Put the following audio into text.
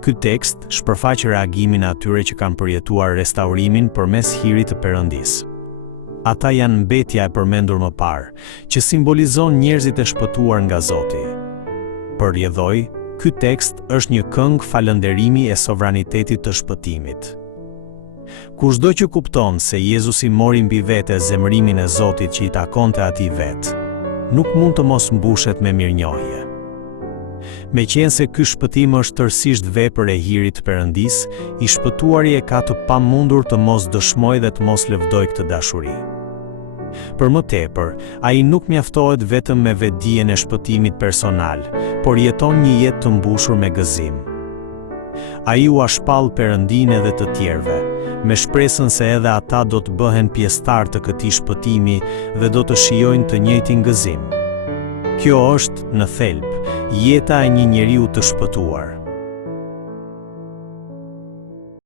Ky tekst shpërfaq reagimin e atyre që kanë përjetuar restaurimin përmes hirit të Perëndisë. Ata janë mbetja e përmendur më parë, që simbolizon njerëzit e shpëtuar nga Zoti. Për rjedhoj, ky tekst është një këngë falënderimi e sovranitetit të shpëtimit. Kushdo që kupton se Jezusi mori mbi vete zemërimin e Zotit që i takonte atij vetë, nuk mund të mos mbushet me mirënjohje. Meqense ky shpëtim është tërësisht vepër e hirit të Perëndisë, i shpëtuari e ka të pamundur të mos dëshmojë dhe të mos lëvdojë këtë dashuri. Për më tepër, ai nuk mjaftohet vetëm me vetdijen e shpëtimit personal, por jeton një jetë të mbushur me gëzim. Ai u shpall Perëndinë edhe të tjerëve, me shpresën se edhe ata do të bëhen pjesëtar të këtij shpëtimi dhe do të shijojnë të njëjtin gëzim. Kjo është, në thelb, jeta e një njeriu të shpëtuar.